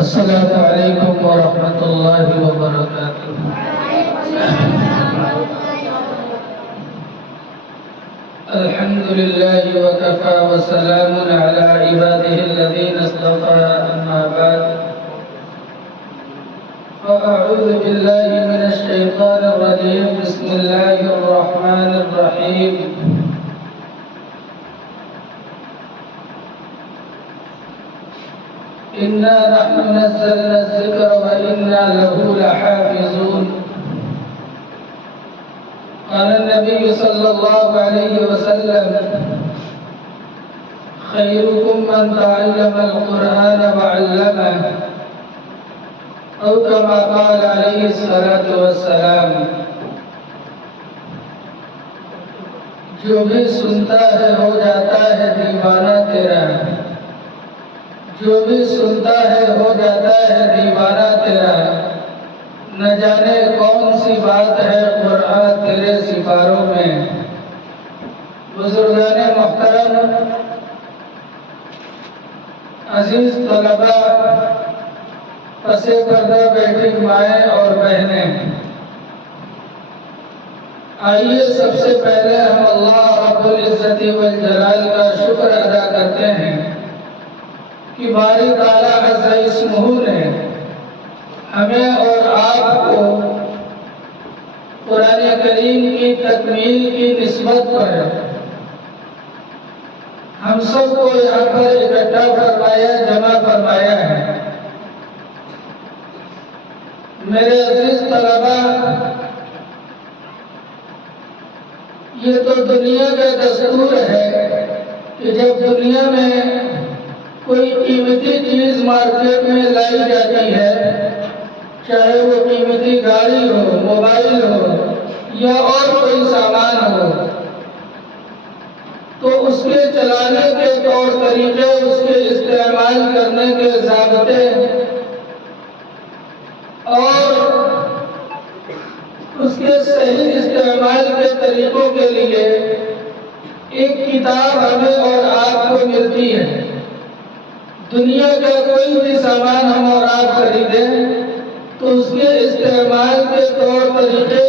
السلام علیکم ورحمۃ اللہ وبرکاتہ۔ الحمد للہ وکفى وسلام علی عباده الذین اصطفى، اما بعد فاعوذ باللہ من الشیطان الرجیم، بسم اللہ الرحمن الرحیم۔ إنا نحن نزلنا الذكر وإنا له لحافظون۔ قال النبي صلى الله عليه وسلم: خيركم من تعلم القرآن وعلمه، أو كما قال عليه الصلاة والسلام۔ جو بھی سنتا ہے ہو جاتا ہے دیوانہ تیرا، جو بھی سنتا ہے ہو جاتا ہے دیوانہ تیرا، نہ جانے کون سی بات ہے قرآن تیرے سپاروں میں۔ بزرگان محترم، عزیز طلباء، پس پردہ بیٹھی مائیں اور بہنیں، آئیے سب سے پہلے ہم اللہ رب العزت والجلال کا شکر ادا کرتے ہیں کہ باری تعالیٰ عز اسمہ نے ہمیں اور آپ کو قرآن کریم کی تکمیل کی نسبت پر ہم سب کو یہاں پر اکٹھا فرمایا، جمع فرمایا ہے۔ میرے عزیز طلباء، یہ تو دنیا کا دستور ہے کہ جب دنیا میں کوئی قیمتی چیز مارکیٹ میں لائی جاتی ہے، چاہے وہ قیمتی گاڑی ہو، موبائل ہو یا اور کوئی سامان ہو، تو اس کے چلانے کے طور طریقے، اس کے استعمال کرنے کے ضابطے اور اس کے صحیح استعمال کے طریقوں کے لیے ایک کتاب ہمیں اور آپ کو ملتی ہے۔ دنیا کا کوئی بھی سامان ہم اور آپ خریدیں تو اس کے استعمال کے طور طریقے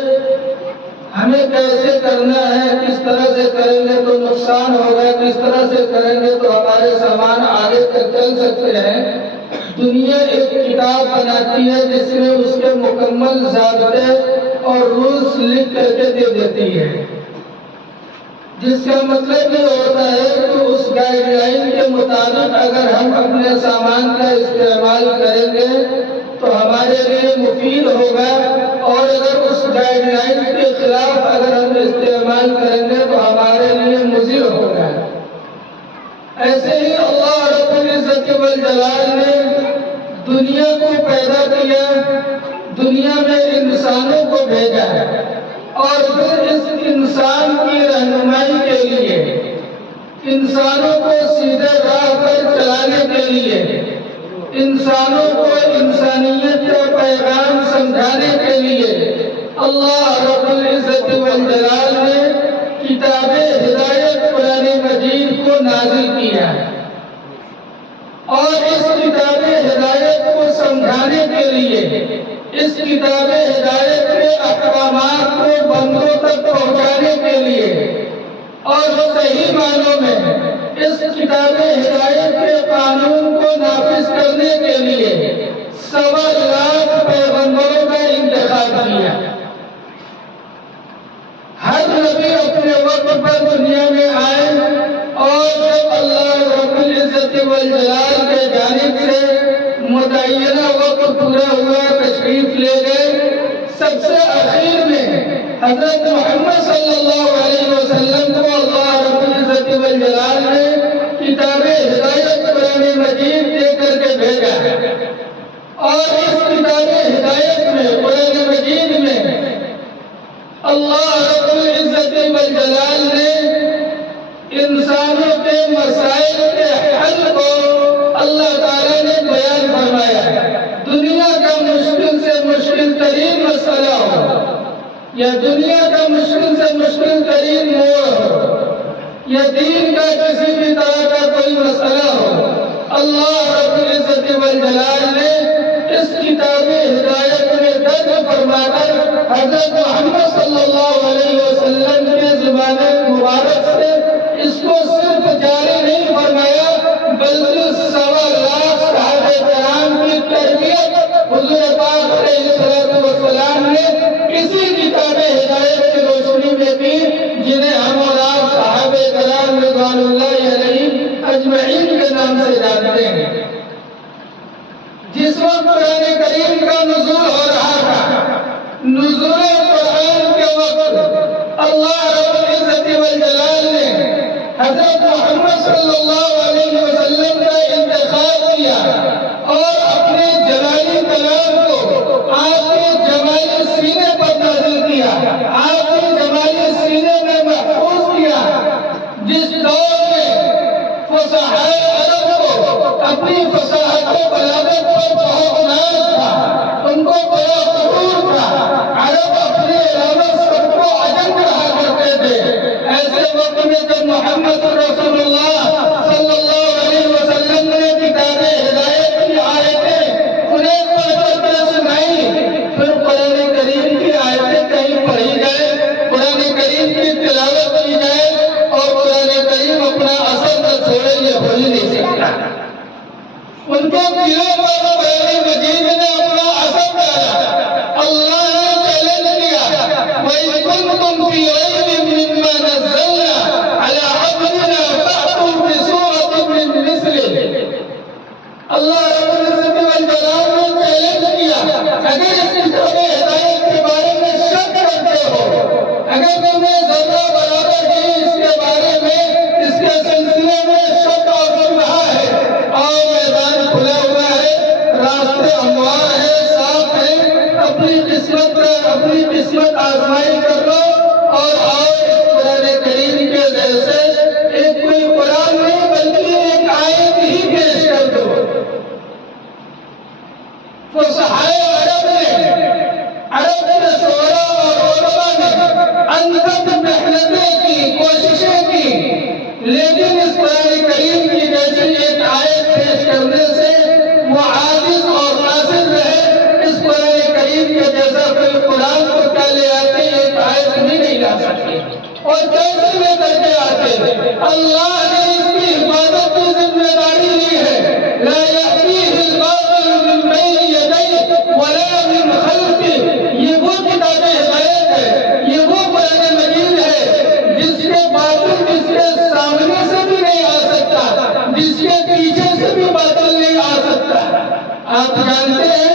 ہمیں کیسے کرنا ہے، کس طرح سے کریں گے تو نقصان ہوگا، کس طرح سے کریں گے تو ہمارے سامان آگے تک چل سکتے ہیں، دنیا ایک کتاب بناتی ہے جس میں اس کے مکمل ضابطے اور رولز لکھ کر کے دے دیتی ہے، جس کا مطلب یہ ہوتا ہے کہ اس گائیڈ لائن کے مطابق اگر ہم اپنے سامان کا استعمال کریں گے تو ہمارے لیے مفید ہوگا، اور اگر اس گائیڈ لائن کے خلاف اگر ہم استعمال کریں گے تو ہمارے لیے مضر ہوگا۔ ایسے ہی اللہ رب العزت والجلال نے دنیا کو پیدا کیا، دنیا میں انسانوں کو بھیجا، اور پھر اس انسان کی رہنمائی کے لیے، انسانوں کو سیدھے راہ پر چلانے کے لیے، انسانوں کو انسانیت کا پیغام سمجھانے کے لیے اللہ رب العزت والجلال نے کتاب ہدایت قرآن مجید کو نازل کیا، اور اس کتاب ہدایت کو سمجھانے کے لیے، اس کتاب ہدایت کے احکامات کو بندوں تک پہنچانے کے لیے، اور صحیح معنوں میں اس کتاب ہدایت کے قانون کو نافذ کرنے کے لیے 1.25 لاکھ پیغمبروں کا انتخاب کیا۔ ہر نبی اپنے وقت پر دنیا میں آئے، اور جب اللہ رب العزت والجلال کے جانب سے متعینہ وقت پورا ہوا تشریف لے گئے۔ سب سے آخر میں حضرت محمد صلی اللہ علیہ وسلم کو اللہ رب العزت والجلال نے کتاب ہدایت قرآن مجید دے کر کے بھیجا، اور اس کتاب ہدایت میں، قرآن مجید میں، اللہ رب العزت والجلال نے انسانوں کے مسائل کے حل کو اللہ تعالیٰ نے بیان فرمایا۔ دنیا کا مشکل سے مشکل ترین مسئلہ ہو یا دنیا کا مشکل سے مشکل ترین موڑ ہو یا دین کا کسی بھی طرح کا کوئی مسئلہ ہو، اللہ رب العزت والجلال نے حضرت محمد صلی اللہ علیہ وسلم کے زبان مبارک سے اس کو صرف جاری نہیں فرمایا بلکہ 1.25 صحابہ کرام کی تربیت حضور پاک علیہ السلام نے اسی کتاب ہدایت کی روشنی میں کی، جنہیں ہم اور آپ صحابہ کرام رضوان اللہ علیہم اجمعین کے نام سے جانتے ہیں۔ جس وقت قرآن کریم کا نزول ہو رہا تھا، نزول قرآن کے وقت اللہ رب العزت والجلال نے حضرت محمد صلی اللہ علیہ وسلم کا انتخاب کیا اور اپنے جلالی کلام کو آپ کے جمالی سینے پر نازل کیا، آپ کے جمالی سینے میں محفوظ کیا۔ جس دور میں فصحاء عرب کو اپنی فصاحت و بلاغت پر بہت ناز تھا، ان کو بڑا غرور تھا، عرب اپنے علاوہ سب کو عجم کہا کرتے تھے۔ ایسے وقت میں جب محمد رسول اللہ صلی اللہ علیہ وسلم نے کتاب ہدایت کی آیتیں انہیں پڑھ کر کے سنائی، پھر قرآن کریم کی آیتیں کہیں پڑھی جائے، قرآن کریم کی تلاوت کی جائے اور قرآن کریم اپنا اثر نہ چھوڑے، یہ ہو ہی نہیں سکتا۔ ان کے دلوں پر قرآن مجید نے اپنا اثر ڈالا۔ اللہ نے چیلنج کیا، وَإِن كُنتُمْ فِي رَيْبٍ مِّمَّا نَزَّلْنَا عَلَىٰ عَبْدِنَا فَأْتُوا بِسُورَةٍ مِّن مِّثْلِهِ۔ اللہ رب العزت والجلال نے چیلنج کیا، اگر اس کتاب ہدایت کے بارے میں شک کرتے ہو، اگر تمہیں ذرہ برابر بھی اس کے بارے میں، اس کے سلسلے میں شک اور شبہہ ہے، آؤ میدان کھلا ہوا ہے، راستے ہموار ہیں، صاف ہیں، اپنی قسمت آزمائی کر لو اور آؤ اس قرآن کریم کے جیسے ایک کوئی قرآن نہیں بلکہ ایک آیت ہی پیش کر دو۔ فصحاء عرب کے شعراء اور علماء نے انتھک محنتیں کی، کوششیں کی، لیکن اس قرآن کریم کی جیسی ایک آیت پیش کرنے سے وہ عاجز اور ناصر رہے۔ اس قرآن کریم کے جیسا کوئی قرآن کو کیا لے آتے، ایک آیت بھی نہیں لا سکتے، اور کیسے لے کر کے آتے؟ اللہ نے اس کی حفاظت کی ذمہ داری لی ہے۔ لا يأتيه الباطل من بين يديه ولا من خلفه۔ یہ وہ کتاب ہدایت ہے، یہ وہ قرآن مجید ہے جس کے باطل جس کے سامنے سے بھی نہیں آ سکتا، جس کے پیچھے سے بھی باطل نہیں آ سکتا۔ آپ جانتے ہیں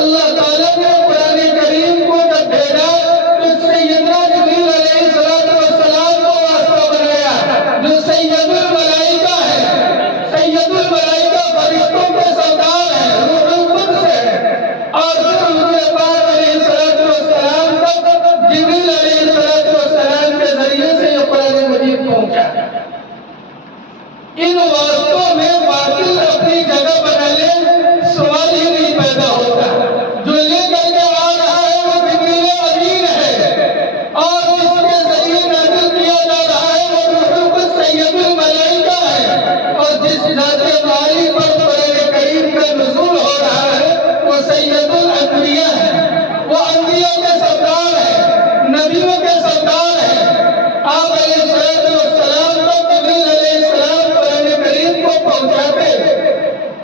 اللہ تعالیٰ نے قرآن کریم کو جب بھیجا تو سیدنا جبریل علیہ السلام کو واسطہ بنایا، جو سید الملائکہ ہے، سید الملائکہ فرشتوں کے سردار ہیں، روح القدس ہے، اور پھر حضور پاک علیہ السلام تک جبریل علیہ السلام کے ذریعے سے یہ قرآن مجید پہنچا۔ ان واسطوں میں باطل اپنی جگہ بنا لے، سوال ہی نہیں پیدا ہوتا۔ جو لے کر کے آ رہا ہے وہ جبریل امین ہے، اور جس کے ذریعے نازل کیا جا رہا ہے وہ روح القدس سید الملائکہ ہے، اور جس ذات باری پر قرآن کریم کا نزول ہو رہا ہے وہ سید الانبیاء ہے، وہ انبیاء کے سردار ہے، نبیوں کے سردار ہے۔ آپ علیہ السلام تک جبریل علیہ السلام قرآن کریم کو پہنچاتے،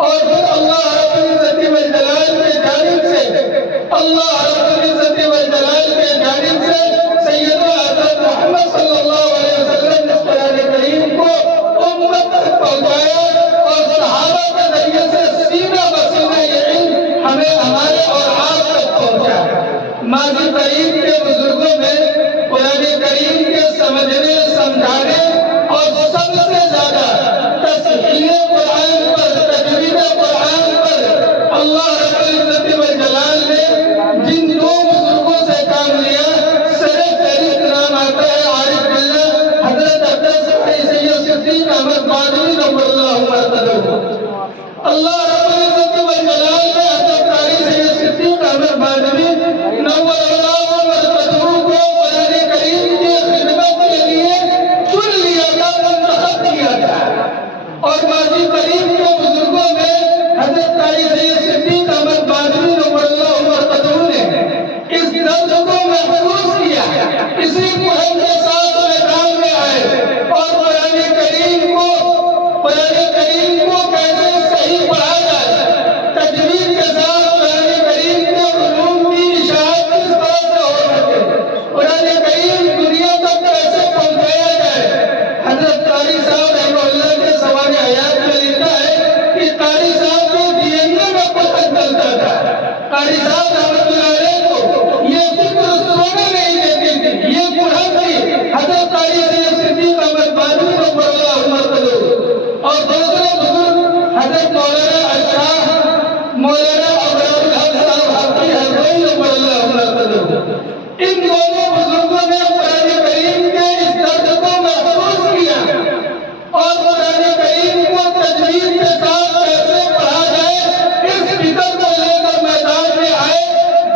اور پھر اللہ رب العزت والجلال کے جانب سے، اللہ رب العزت والجلال کے جانب سے سیدنا حضرت محمد صلی اللہ علیہ وسلم نے قرآن کریم کو امت تک پہنچایا، اور صحابہ کے ذریعے سے سینہ بسینہ یہ علم ہمیں ہمارے اور آپ تک پہنچا۔ ماضی قریب کے بزرگوں میں قرآن کریم کے سمجھنے، سمجھانے اور سب سے زیادہ تصحیح قرآن پر، تجوید قرآن پر اللہ رب العزت والجلال نے جن دو بزرگوں سے کام لیا، سر فہرست نام آتا ہے عارف باللہ حضرت عبداللہ سید صدیق احمد مادنی نور اللہ مرتضی۔ اللہ رب العزت والجلال نے حضرت قاری سید صدیق احمد مادنی نور اللہ مرتضی کو قرآن کریم کی خدمت کے لیے چن لیا تھا، منتخب کیا تھا۔ اور ماضی قریب کے بزرگوں میں حضرت قاری سید صدیق احمد مادنی نور اللہ مرتضی نے اس درد کو محفوظ حضرت مولانا اشرف مولانا ابرار الحق صاحب حقی حضرت ان دونوں بزرگوں نے قرآن کریم کے اس درد کو محسوس کیا اور قرآن کریم کو تجوید کے ساتھ کیسے پڑھا جائے اس فکر کو لے کر میدان میں آئے،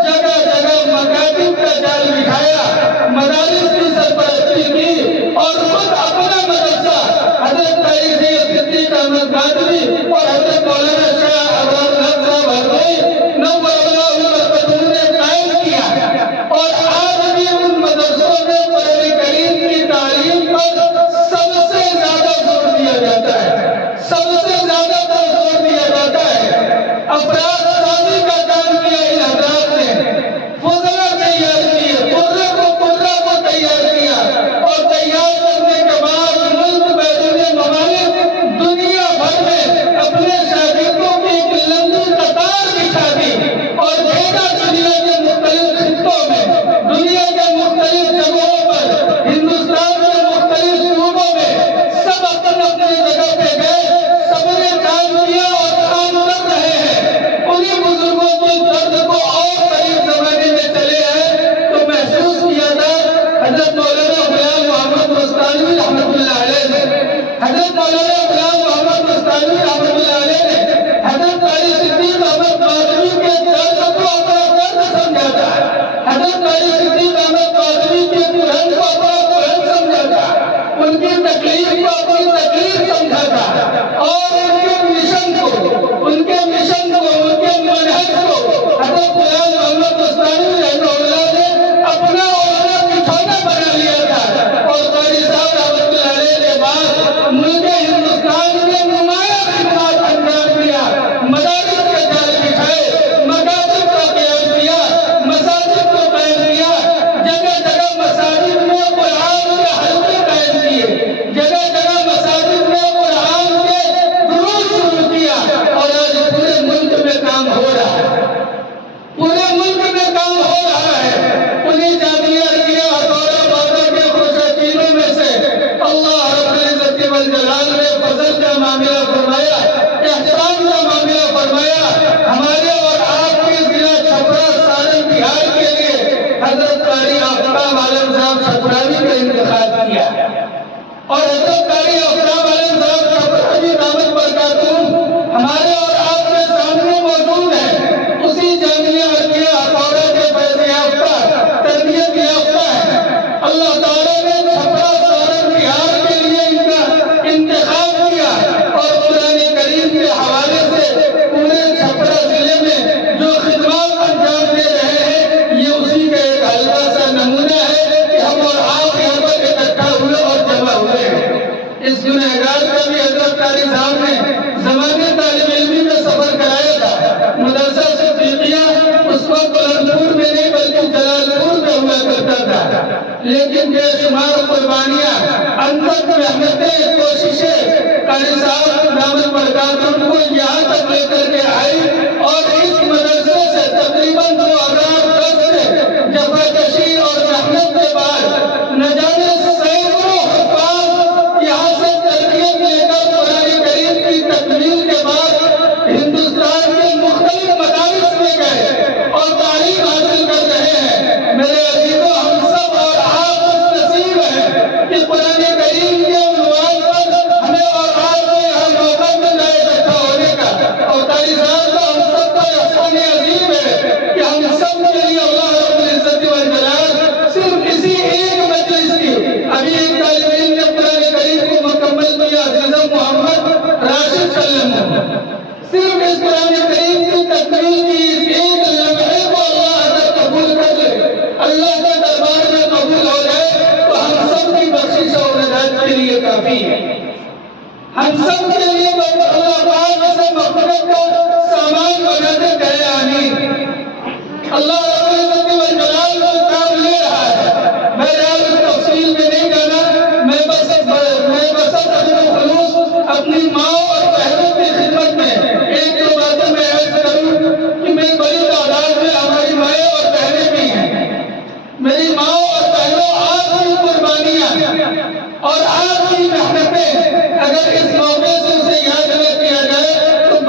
جگہ جگہ مکاتب کا جال بچھایا، مدارس کی سرپرستی کی اور خود اپنا مدرسہ حضرت قاری سید صدیق احمد قادری اور حضرت مولانا شاہ ابرار الحق صاحب حضرت نور اللہ برکتہ نے قائم کیا، اور آج بھی ان مدرسوں میں قرآن کریم کی تعلیم پر سب سے زیادہ زور دیا جاتا ہے، سب سے زیادہ زور دیا جاتا ہے۔ افراد سازی کا کام کیا ان حضرات نے، فضلہ تیار کیے، قرہ کو تیار کیا، اور تیار کرنے کے بعد ملک بیرون ممالک دنیا بھر میں اپنے شاگردوں کی ایک لمبی قطار بچھا دی اور بھیجا دنیا کے مختلف خطوں میں، دنیا کے مختلف جگہوں پر، ہندوستان کے مختلف صوبوں میں، سب اپنی اپنی جگہ پہ گئے، سب نے کام کیا اور کام کر رہے ہیں۔ انہیں بزرگوں کے درد کو اور قریب زمانے میں چلے آئے تو محسوس کیا تھا حضرت مولانا غلام محمد مستانوی رحمۃ اللہ علیہ نے، حضرت مولانا غلام محمد مستانوی رحمۃ اللہ علیہ نے حضرت قاری صدیق احمد قادری کے درد کو اپنا درد سمجھا تھا، حضرت قاری صدیق احمد قادری کے قرآن کو اپنا قرآن سمجھا تھا، ان کی تکلیف کو اپنی تکلیف سمجھا تھا، اور ان کے مشن کو ان کے منہج کو حضرت غلام محمد مستانوی رحمہ اللہ نے اپنا اوڑھنا بچھونا بنا لیا تھا، اور قاری صاحب رحمۃ اللہ علیہ کے بعد ملک ہندوستان میں نمایاں خدمات انجام دیا، مدارس کے جال بچھائے، مکاتب کا قیام کیا، مساجد کو قائم کیا، جگہ جگہ مساجد میں قرآن کے حلقے قائم کیے، جگہ جگہ مساجد میں قرآن کے دروس شروع کیا، اور آج پورے ملک میں کام ہو رہا ہے، پورے ملک میں کام ہو رہا ہے۔ انہیں جامعہ عربیہ ہتھوڑا بازار کے خوشاچینوں میں سے اللہ رب العزت والجلال نے فضل کا معاملہ فرمایا، احسان کا معاملہ فرمایا، ہمارے اور آپ کے ضلع چھپرا سارن بہار کے لیے حضرت قاری آفتاب عالم صاحب چھپراوی کا انتخاب کیا، اور حضرت قاری آفتاب عالم صاحب چھپراوی دامت برکاتہ ہمارے اور آپ کے سامنے موجود ہیں، اسی جامعہ عربیہ ہتھوڑا کے فیض یافتہ، تربیت یافتہ ہے۔ اللہ تعالیٰ نے چھپرا سارن بہار کے لیے ان کا انتخاب کیا، اور قرآن کریم کے حوالے سے پورے چھپرا ضلع میں جو خدمات انجام دے رہے ہیں، یہ اسی کا ایک ہلکا سا نمونہ ہے کہ ہم اور آپ یہاں پر اکٹھا ہوئے اور جمع ہوئے ہیں۔ اس گنہگار کا بھی حضرت قاری صاحب نے زمانے طالب علمی میں سفر کرایا تھا، مدرسہ صدیقیہ اس وقت بلندپور میں نہیں بلکہ جلال پور میں ہوا کرتا تھا، لیکن بے شمار قربانیاں، انتھک محنتیں، کوششیں قاری صاحب دامت برکاتہ کو یہاں تک لے کر کے آئی، اور اس مدرسے سے تقریباً 2010 سے جفاکشی اور محنت کے بعد نہ جانے سینکڑوں حفاظ یہاں سے تربیت لے کر قرآن کریم کی تکمیل کے بعد ہندوستان کے مختلف مدارس میں گئے اور تعلیم حاصل کر رہے ہیں۔ میرے عزیزوں، ہم سب اور آپ خوش نصیب ہیں کہ قرآن کریم کے عنوان پر ہمیں اور آپ کو یہاں موقع مل رہا ہے اکٹھا ہونے کا، اور قاری صاحب کا ہم سب کا احسان عظیم ہے کہ ہم سب کے لیے اللہ رب العزت والجلال صرف کسی ایک مجلس کی، ابھی ایک طالب علم نے قرآن کریم کو مکمل کیا، عزیزہ محمد راشد سلم، صرف اس قرآن کریم کی تکمیل کی اس ایک لمحے کو اللہ اگر قبول کر لے، اللہ کے دربار میں قبول ہو جائے تو ہم سب کی بخشش اور نجات کے لیے کافی ہے، ہم سب کے لیے اللہ پاک سے مغفرت کا سامان بناتے کہے آمین۔ اللہ رب العزت والجلال کو کام لے رہا ہے، بہرحال اس تفصیل میں نہیں جانا، میں بس اپنے خلوص اپنی ماں اور بہنوں کی خدمت میں ایک دو باتیں میں عرض کروں کہ میں بڑی تعداد میں ہماری مائیں اور بہنیں بھی ہیں، میری ماں اور بہنوں، آپ کی قربانیاں اور آپ کی محنتیں اگر اس موقع سے اسے یاد نہ کیا جائے تو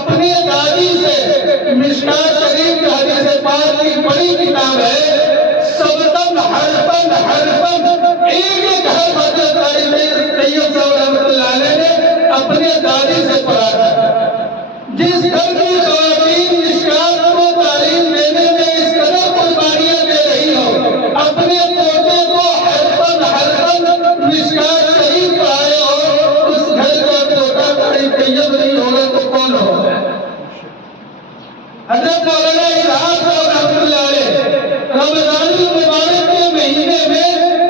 اپنی دادی سے مشکات شریف کی حدیث پاک کی بڑی کتاب ہے، سبتن حرفن حرفن ایک ایک حرف حضرت قاری طیب صاحب رحمۃ اللہ علیہ نے اپنے دادی سے پڑھا تھا۔ جس گھر کی خواتین مشکات کو تعلیم دینے میں اس قدر قربانیاں دے رہی ہو، اپنے پوتے کو حرفن حرفن مشکات شریف پڑھائے ہو، اس گھر کا پوتا قاری طیب نہیں ہوگا تو کون ہوگا؟ حضرت مولانا اسحاق صاحب رحمۃ اللہ علیہ رمضان المبارک کے مہینے میں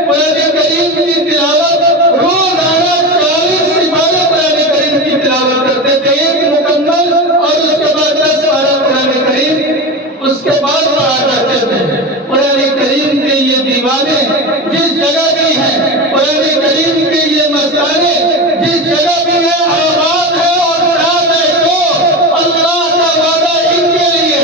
قرآن کریم کی تلاوت روزانہ 40 سپارے قرآن کریم کی تلاوت کرتے تھے، ایک مکمل، اور اس کے بعد 10 پارہ قرآن کریم اس کے بعد پڑھا کرتے تھے۔ قرآن کریم کے یہ دیوانے جس جگہ بھی ہیں، قرآن کریم کے یہ مستانے جس جگہ بھی ہیں، آباد ہے اور خراب ہے، تو اللہ کا وعدہ ان کے لیے،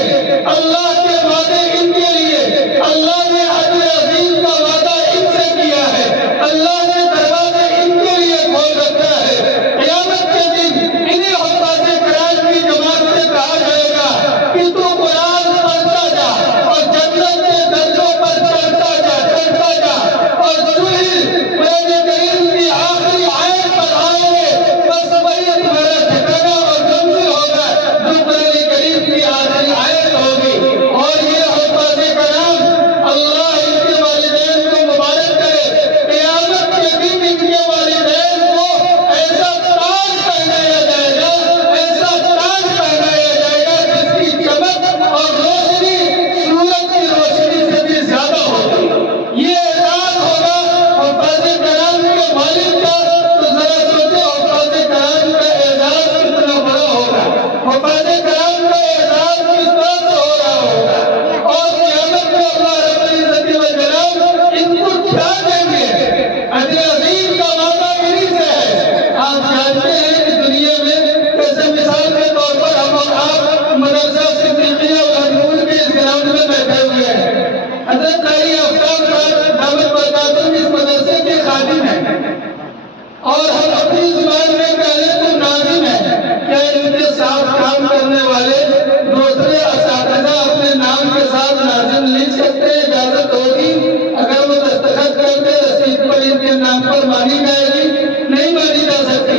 اللہ کے وعدے ان کے لیے، اللہ نے عدل عظیم کا وعدہ ان سے کیا ہے، اللہ نے دروازے ان کے لیے کھول رکھا ہے۔ قیامت کے دن انہیں حفاظ کرام کی جماعت سے کہا جائے گا کہ تو قرآن پڑھتا جا اور جنت کے درجوں پر چڑھتا جا، اور جو ہی قرآن کریم کی آخری آیت پر آئیں گے، بس وہی تمہارا ٹھکانہ اور منزل ہوگا جو قرآن کریم کی آخری آیت ہوگی۔ اور یہ حفاظ کرام، اللہ ان کے والدین کو مبارک کرے، قیامت کے دن ان کے والدین کو ایسا تاج پہنایا جائے گا، ایسا تاج پہنایا جائے گا جس کی چمک اور روشنی سورج کی روشنی سے بھی زیادہ ہوگی۔ یہ اعزاز ہوگا حفاظ کرام کے والد کا، تو ذرا سوچے حفاظ کرام کا اعزاز کتنا بڑا ہوگا، حفاظ کرام کا اعزاز کس طرح سے ہو رہا ہوگا، اور قیامت میں اللہ رب العزت والجلال ان کو کیا دیں گے؟ عدل عظیم کا وعدہ انہی سے ہے۔ آپ جانتے ہیں کہ دنیا میں جیسے مثال کے طور پر ہم اور آپ مدرسہ صدیقیہ والنور کے اس گراؤنڈ میں بیٹھے ہوئے ہیں، حضرت قاری آفتاب صاحب دامت برکاتہ اس مدرسے کے خادم ہیں، اور ہم اپنی زبان میں کہنے تو ناظم ہیں۔ کیا ان کے ساتھ کام کرنے والے دوسرے اساتذہ اپنے نام کے ساتھ ناظم لکھ سکتے ہیں؟ اجازت ہوگی؟ اگر وہ دستخط کرتے رسید پر ان کے نام پر مانی جائے گی؟ نہیں مانی جا سکتی۔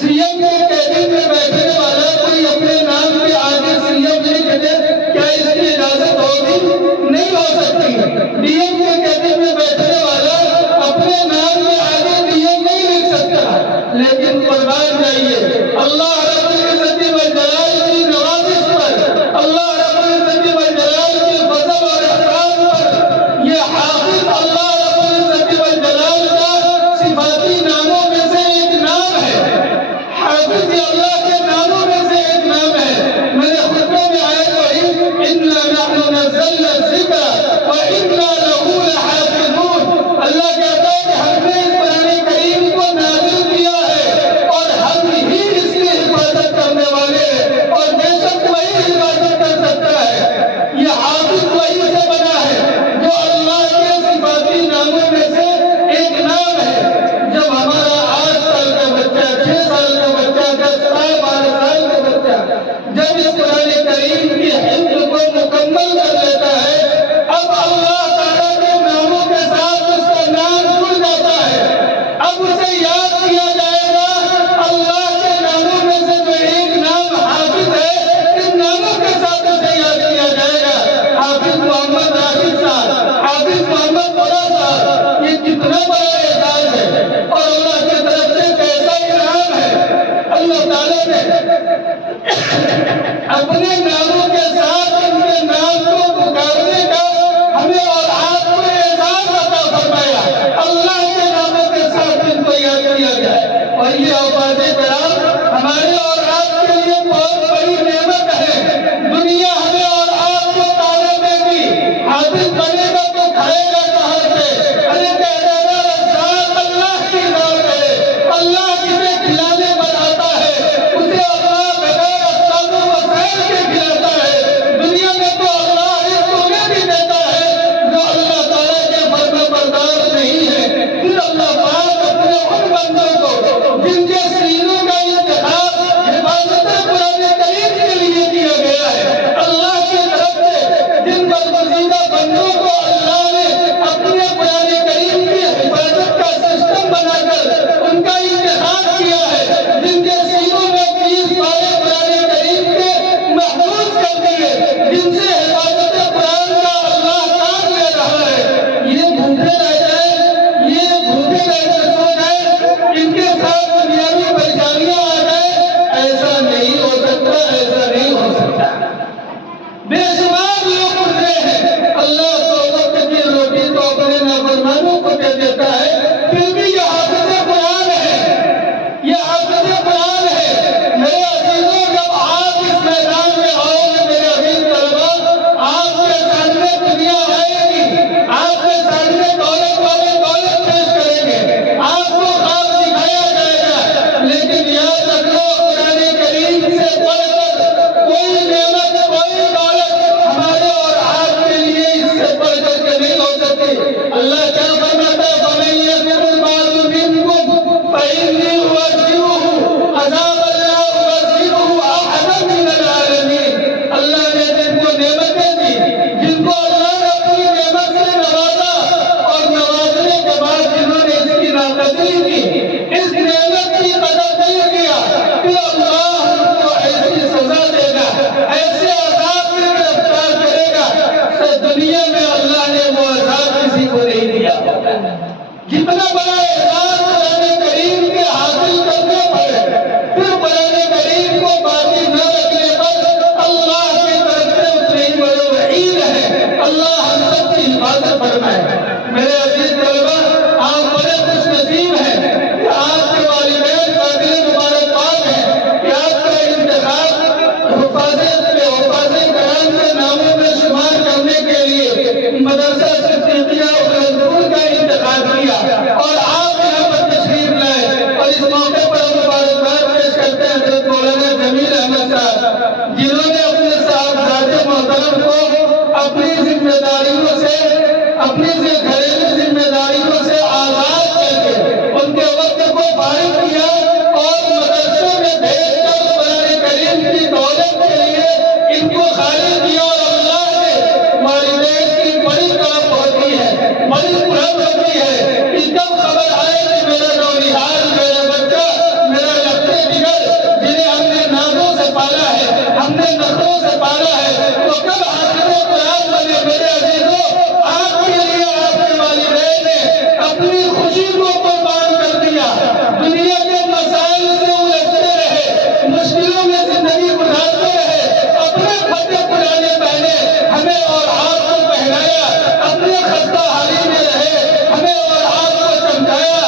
سی ایم کے کیبن میں بیٹھنے والا کوئی اپنے نام کے آگے سی ایم لکھ دے، کیا اس کی اجازت ہوگی؟ نہیں ہو سکتی۔ ڈی ایم کے کیبن میں بیٹھنے والا اپنے نام کے آگے ڈی ایم نہیں لکھ سکتا۔ لیکن قربان جائیے اللہ رب العزت والجلال کی نوازش پر، اللہ رب العزت والجلال کے فضل اور احسان پر، یہ حافظ اللہ رب العزت والجلال کا صفاتی ناموں میں سے ایک نام ہے۔ حافظ یہ اللہ کے ناموں میں سے ایک نام ہے۔ میں نے خطبے میں آیت پڑھی، اِنَّا نَحْنُ نَزَّلْنَا الذِّکْرَ وَإِنَّا لَهُ لَحَافِظُونَ۔ اللہ کہتا ہے کہ ہم نے اس قرآن کریم کو نازل کیا ہے اور ہم ہی اس کی حفاظت کرنے والے ہیں، اور بے شک وہی حفاظت کر سکتا ہے۔ یہ حافظ وہی سے بنا ہے جو اللہ کے صفاتی ناموں میں سے ایک نام ہے۔ جب ہمارا 8 سال کا بچہ، 6 سال کا بچہ، 10 سال 12 سال کا بچہ جب اس قرآن کریم کی حفظ کو مکمل کر لیتا ہے، اب اللہ تعالیٰ کے ناموں کے ساتھ اس کا نام جڑ جاتا ہے۔ اب اسے یاد کیا جائے گا، اللہ کے ناموں میں سے جو ایک نام حافظ ہے، ان ناموں کے ساتھ اسے یاد کیا جائے گا۔ حافظ محمد راشد صاحب، حافظ محمد بڑا صاحب، یہ کتنا بڑا اعزاز ہے اور اللہ کی طرف سے کیسا انعام ہے۔ اللہ تعالیٰ نے اپنے ناموں کے ساتھ ان کے نام کو پکارنے کا ہمیں اور آپ کو اعزاز عطا فرمایا۔ اللہ کے ناموں کے ساتھ ان کو یاد کیا جائے، اور یہ حفاظ کرام ہمارے اور آپ کے لیے بہت بڑی نعمت ہے۔ دنیا ہمیں اور آپ کو تعالیٰ دے گی، حافظ بنے گا تو کھائے گا کہاں سے؟ ارے کہنے گا رزاق اللہ کی ذات ہے، اللہ جسے کھلانے بناتا ہے اسے اللہ بغیر اسباب و وسائل کے کھلاتا ہے۔ دنیا میں تو اللہ رزق انہیں بھی دیتا ہے جو اللہ تعالیٰ کے فرما بردار نہیں ہے۔ پھر اللہ پاک اپنے ان بندوں کو جن کے سینوں کا انتخاب اہمیت دیتا ہے، پھر بھی یہ حافظ قرآن ہے، یہ حافظ قرآن ہے۔ میرے عزیزوں، جب آپ اس میدان میں آؤ گے میرے عزیز طلبا، آپ کے سامنے دنیا آئے گی، آپ کے سامنے دولت والے دولت پیش کریں گے، آپ کو خواب دکھایا جائے گا، لیکن یاد رکھ لو قرآن کریم سے پڑھ کر کوئی نعمت کوئی دولت ہمارے اور آپ کے لیے اس سے بڑھ کر کے نہیں ہو سکتی۔ اللہ کیا فرماتا ہے، فَمَن يَكْفُرْ بَعْدُ مِنكُمْ فَإِنِّي أُعَذِّبُهُ عَذَابًا لَّا أُعَذِّبُهُ أَحَدًا مِّنَ الْعَالَمِينَ۔ اللہ نے جن کو نعمتیں دی، جن کو اللہ نے اپنی نعمت سے نوازا، اور نوازنے کے بعد جنہوں نے اس کی ناقدری کی، اس نعمت کی قدر نہیں کیا، پھر اللہ ان کو ایسی سزا دے گا، ایسے عذاب میں گرفتار کرے گا کہ دنیا میں اللہ نے وہ عذاب کسی کو نہیں دیا۔ جتنا بڑا اعزاز قرآن کریم کے حاصل کرنے پر، پھر قرآن کریم کو باقی نہ رکھنے پر اللہ کی طرف سے اتنے ہی بڑے وعید ہے۔ اللہ ہم سب کی حفاظت فرمائے۔ میرے عزیز طلبا، آپ بڑے خوش نصیب ہیں کہ آپ کے والدین قابل مبارکباد ہیں کہ آپ کا انتخاب حفاظ قرآن کے ناموں میں شمار کرنے کے لیے مدرسہ صدیقیہ اخلاصپور کا انتخاب کیا، اور آپ یہاں پر تشریف لائے، اور اس موقع پر مبارکباد پیش کرتے ہیں حضرت مولانا جمیل احمد صاحب، جنہوں نے اپنے صاحبزادے محترم کو اپنی ذمہ داریوں سے، اپنی گھریلو ذمہ داریوں سے آزاد کر کے ان کے وقت کو فارغ کیا، اور مدرسے میں بھیج کر قرآن کریم کی دولت کے لیے ان کو خالی کیا۔ اور اللہ نے والدین کی بڑی طرف ہوتی ہے، بڑی طرف ہوتی ہے کہ جب خبر آئے کہ میرا نونہال، میرا بچہ، میرا لگتے جگر، جنہیں ہم نے نازوں سے پالا ہے، ہم نے نخروں سے پالا ہے، تو کب حافظ قرآن بنے۔ میرے عزیزوں، آپ کے لیے آپ کے والدین نے اپنی خوشی کو قربان کر دیا، دنیا کے مسائل سے الجھتے رہے، مشکلوں میں زندگی گزارتے رہے، اپنے پھٹے پرانے پہنے، ہمیں اور آپ کو پہنایا، اپنے خستہ حالی میں رہے، ہمیں اور آپ کو سمجھایا،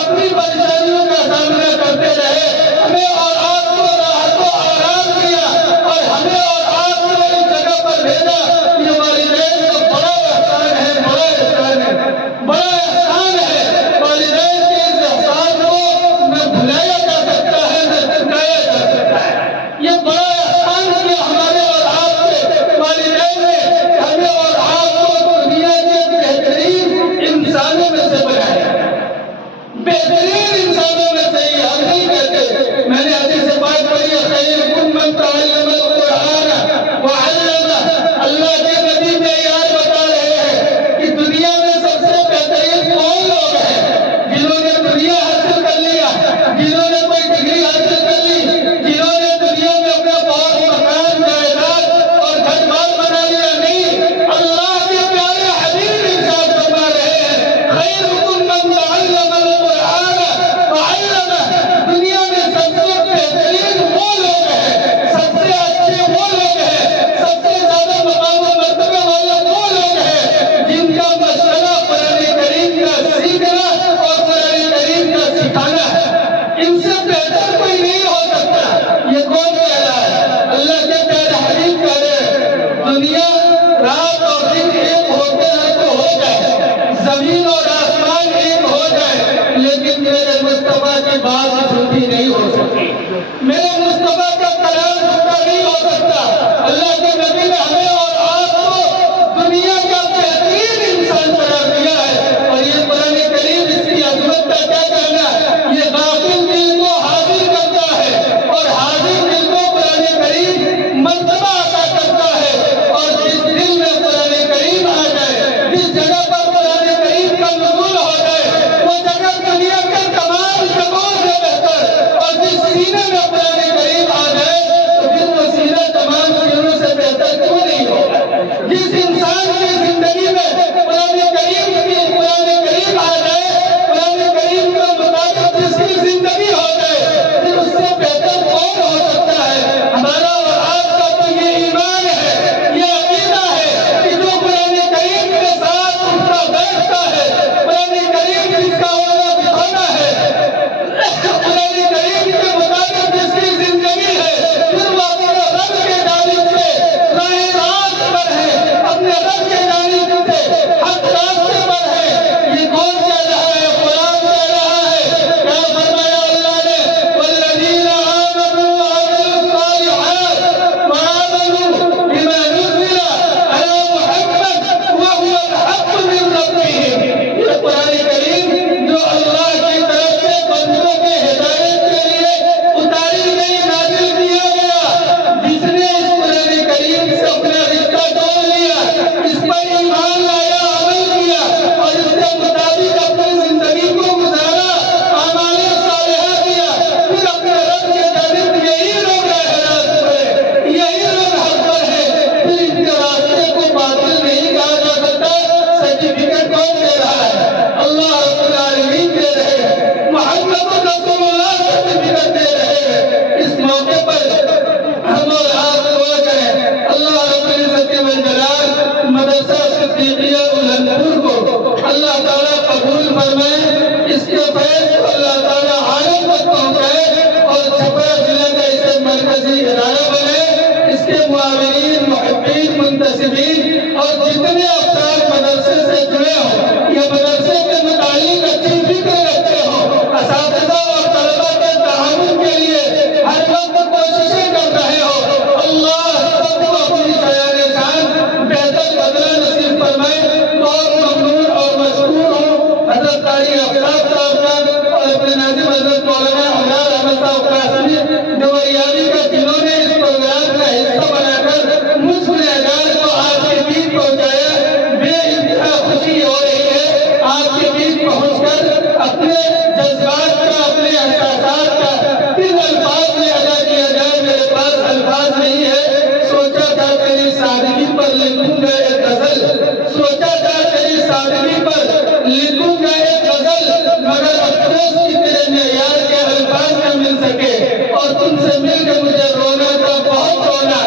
اپنی پریشانیوں کا سامنا کرتے رہے، ہمیں اور آپ کو راحت و آرام دیا، اور ہمیں اور آپ کو اس جگہ پر بھیجا۔ یہ والدین کا بڑا احسان ہے، بڑا احسان ہے، بڑا احسان ہے۔ والدین کے اس احسان کو نہ بھلایا جا سکتا ہے، نہ چکایا جا سکتا ہے۔ یہ بڑا احسان کیا ہمارے اور آپ کے والدین نے، ہمیں اور آپ کو دنیا کے صدیقیہ اولنپور کو اللہ تعالیٰ قبول فرمائے، اس کے فیض کو اللہ تعالیٰ عالم تک پہنچائے اور چھپرا ضلع کا اسے مرکزی ادارہ بنے، اس کے معاونین، محبین، منتسبین اور جتنے افراد مدرسے سے جڑے ہوں، یہ مدرسے کے متعلق اچھی فکر رکھتے ہوں، اساتذہ اور طلبہ کے تعاون کے لیے ہر وقت کوششیں کر رہے ہو، اللہ سب کو اپنی شان شان بہتر بدلہ نصیب فرمائے۔ بہت ممنون اور مشکور ہوں حضرت قاری آفتاب صاحب کا اور اپنے ناظم حضرت مولانا حمدان احمد صاحب قاسمی دیوریابی کا، جنہوں نے اس پروگرام کا حصہ بنا کر مجھ گنہگار کو آپ کے بیچ پہنچایا۔ بے انتہا خوشی ہو رہی ہے آپ کے بیچ پہنچ کر اپنے جذبات کا، اپنے احساسات کا کن الفاظ میں ادا کیا جائے، میرے پاس الفاظ نہیں ہے۔ سوچا تھا تیری سادگی پر لکھوں گا ایک غزل، سوچا تھا تیری سادگی پر لکھوں گا ایک غزل، مگر افسوس کہ تیرے معیار کے الفاظ نہ مل سکے، اور تم سے مل کے مجھے رونا تھا، بہت رونا،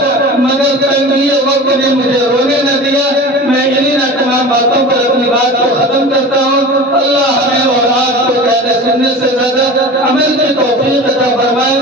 مگر تنگی وقت نے مجھے رونے نہ دیا۔ میں انہی تمام باتوں پر اپنی بات کو ختم کرتا ہوں۔ اللہ ہمیں اور آپ کو کہنے سننے سے زیادہ عمل کی توفیق عطا فرمائے۔